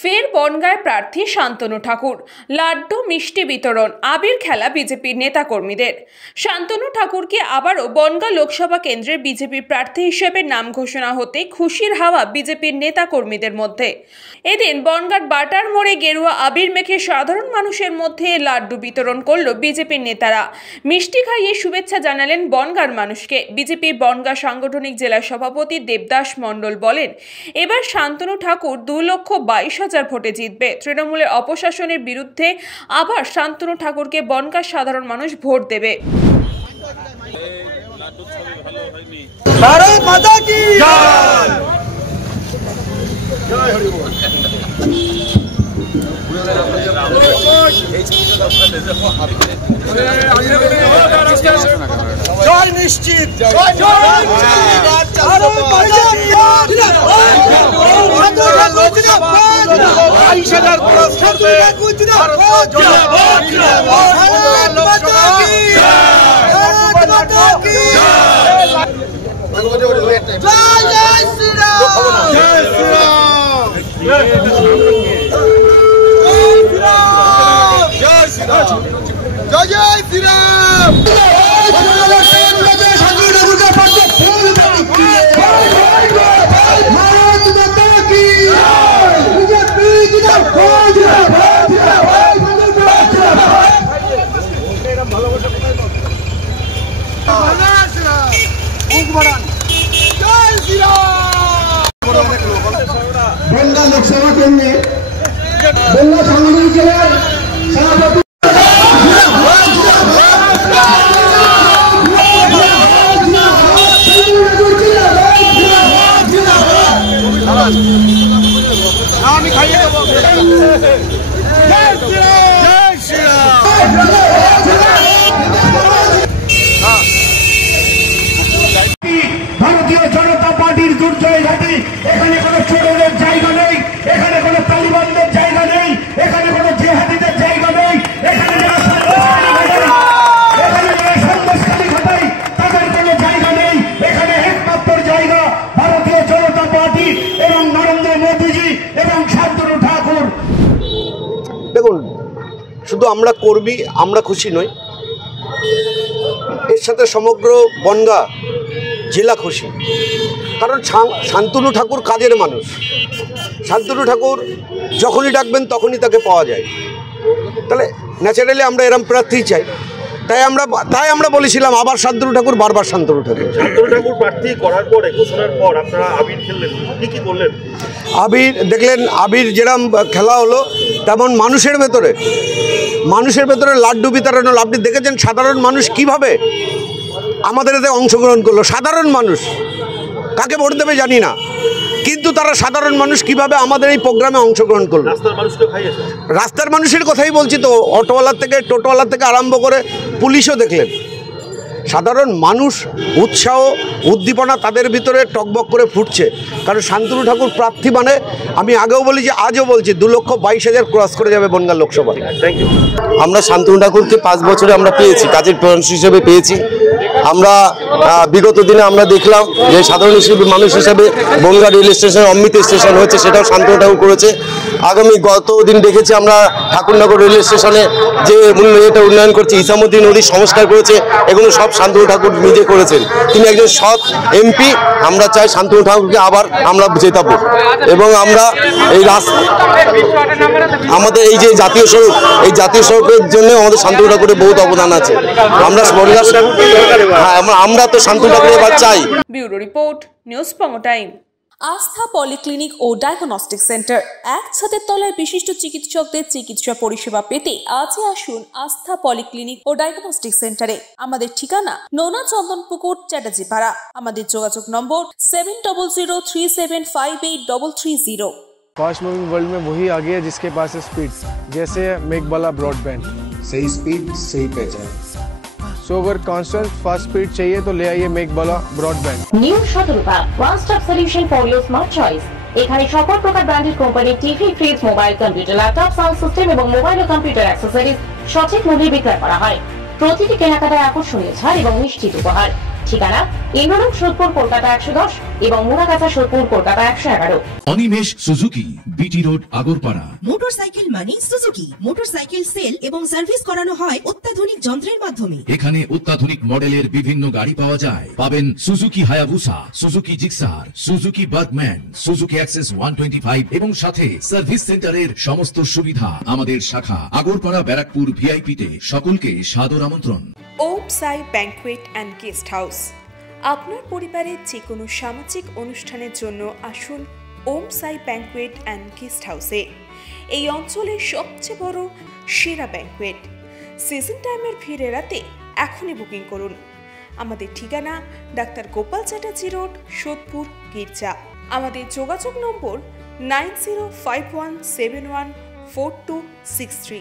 ফের বনগাঁয় প্রার্থী শান্তনু ঠাকুর। লাড্ডু মিষ্টি বিতরণ, আবির খেলা বিজেপির নেতাকর্মীদের। শান্তনু ঠাকুরকে আবারও বনগাঁ লোকসভা কেন্দ্রের বিজেপির প্রার্থী হিসেবে নাম ঘোষণা হতে খুশির হাওয়া বিজেপির নেতাকর্মীদের মধ্যে। এদিন বনগাঁর বাটার মোড়ে গেরুয়া আবির মেখে সাধারণ মানুষের মধ্যে লাড্ডু বিতরণ করল বিজেপির নেতারা। মিষ্টি খাইয়ে শুভেচ্ছা জানালেন বনগাঁর মানুষকে। বিজেপির বনগাঁ সাংগঠনিক জেলা সভাপতি দেবদাস মণ্ডল বলেন, এবার শান্তনু ঠাকুর 2,22,000 ভোটে জিতবে। তৃণমূলের অপশাসনের বিরুদ্ধে আবার শান্তনু ঠাকুরকে বনগাঁর সাধারণ মানুষ ভোট দেবে। भारत माता की जय। জয় নিশ্চিত, বনগাঁ লোকসভা কেন্দ্রে বনগাঁ সাংগঠনিক জেলার সভাপতি আমি খাইয়ে দেবো। ভারতীয় জনতা পার্টির দুর্জয় ঘাটি। এখানে কোনো চোরের জায়গা নেই, এখানে কোনো তালিবানদের জায়গা নেই, এখানে কোনো জেহাদিদের জায়গা নেই, এখানে সন্ত্রাসী ঘটাই তাদের কোনো জায়গা নেই। এখানে একমাত্র জায়গা ভারতীয় জনতা পার্টি এবং নরেন্দ্র মোদীজি এবং শান্তনু ঠাকুর। দেখুন, শুধু আমরা কর্মী, আমরা খুশি নই, এর সাথে সমগ্র বনগাঁ জেলা খুশি। কারণ শান্তনু ঠাকুর কাজের মানুষ। শান্তনু ঠাকুর যখনই ডাকবেন তখনই তাকে পাওয়া যায়। তাহলে ন্যাচারালি আমরা এরম প্রার্থী চাই। তাই আমরা বলেছিলাম আবার শান্তনু ঠাকুর, বারবার শান্তনু ঠাকুর। শান্তনু ঠাকুর প্রার্থী করার পরে, ঘোষণার পর আপনারা আবির খেললেন, কি বললেন? আবির দেখলেন, আবির যেরকম খেলা হলো তেমন মানুষের ভেতরে লাড্ডু বিতরণ হলো। আপনি দেখেছেন সাধারণ মানুষ কিভাবে আমাদের এতে অংশগ্রহণ করলো। সাধারণ মানুষ কাকে ভোট দেবে জানি না, কিন্তু তারা সাধারণ মানুষ কিভাবে আমাদের এই প্রোগ্রামে অংশগ্রহণ করলো। রাস্তার মানুষের কথাই বলছি তো, অটোওয়ালার থেকে টোটোওয়ালার থেকে আরম্ভ করে পুলিশও দেখলেন। সাধারণ মানুষ উৎসাহ উদ্দীপনা তাদের ভিতরে টকবক করে ফুটছে। কারণ শান্তনু ঠাকুর প্রার্থী মানে, আমি আগেও বলেছি আজও বলছি, 2,22,000 ক্রস করে যাবে বনগাঁ লোকসভা। আমরা শান্তনু ঠাকুরকে 5 বছরে আমরা পেয়েছি, কাজের মানুষ হিসেবে পেয়েছি। আমরা বিগত দিনে আমরা দেখলাম যে সাধারণ মানুষ হিসেবে বনগাঁ রেল স্টেশন, অমৃত স্টেশন হয়েছে, সেটাও শান্তনু ঠাকুর করেছে। আগামী গত দিন দেখেছি আমরা ঠাকুরনগর রেল স্টেশনে যে এটা উন্নয়ন করছে, ইসামতি নদী সংস্কার করেছে, এগুলো সব শান্তনু ঠাকুর নিজে করেছেন। তিনি একজন সৎ এমপি। আমরা চাই শান্তনু ঠাকুরকে আবার আমরা জেতাবো। এবং আমরা এই আমাদের এই যে জাতীয় সড়ক, এই জাতীয় সড়কের জন্য আমাদের শান্তনু ঠাকুরের বহুত অবদান আছে। আমরা তো শান্তনু ঠাকুর এবার চাই। ব্যুরো রিপোর্ট, নিউজ পঙ্গো টাইম। আস্থা পলিক্লিনিক ও ডায়াগনস্টিক সেন্টার, এক ছাদের তলায় বিশিষ্ট চিকিৎসকদের চিকিৎসা পরিষেবা পেতে আজই আসুন আস্থা পলিক্লিনিক ও ডায়াগনস্টিক সেন্টারে। আমাদের ঠিকানা নোনা চন্দনপুকুর, চ্যাটার্জিপাড়া। আমাদের যোগাযোগ নম্বর 7003758330। फास्ट मूविंग वर्ल्ड में वही आगे है जिसके पास है स्पीड, जैसे मेघबाला ब्रॉडबैंड। सही स्पीड, सही पहचान। सो अगर कांस्टेंट फास्ट स्पीड चाहिए तो ले आइए Meghbala broadband. New Shatarupa, one stop solution for your smart choice. এখানে সকল প্রকার branded company TV, fridge, mobile, computer, laptop, sound system এবং মোবাইল ও কম্পিউটার অ্যাক্সেসরিজ সঠিক মূল্যে বিক্রয় করা হয়। প্রতিটি কেনাকাটায় আকর্ষণীয় ছাড় এবং নিশ্চিত উপহার। ঠিকানা ইন্দ্রলোক সোদপুর কলকাতা 110 এবং Muragachha Sodepur Kolkata 111। Animesh Suzuki, BT road, Agarpara. Motorcycle মানে সুজুকি। মোটরসাইকেল সেল এবং সার্ভিস করানো হয় অত্যাধুনিক যন্ত্রের মাধ্যমে। এখানে অত্যাধুনিক মডেলের বিভিন্ন গাড়ি পাওয়া যায়। পাবেন Suzuki Hayabusa, Suzuki Gixxer, Suzuki Bergman, Suzuki access 125 এবং সাথে সার্ভিস সেন্টারের সমস্ত সুবিধা। আমাদের শাখা আগরপাড়া ব্যারাকপুর ভিআইপিতে। সকলকে সাদর আমন্ত্রণ। ওম সাই ব্যাংকুয়েট অ্যান্ড গেস্ট হাউস। আপনার পরিবারের যে কোনো সামাজিক অনুষ্ঠানের জন্য আসুন ওম সাই ব্যাংকুয়েট অ্যান্ড গেস্ট হাউসে। এই অঞ্চলের সবচেয়ে বড় সেরা ব্যাংকুয়েট। সিজন টাইমের ভিড় এড়াতে এখনই বুকিং করুন। আমাদের ঠিকানা ডাক্তার গোপাল চ্যাটার্জি রোড, সোদপুর, গির্জা। আমাদের যোগাযোগ নম্বর 9051714263।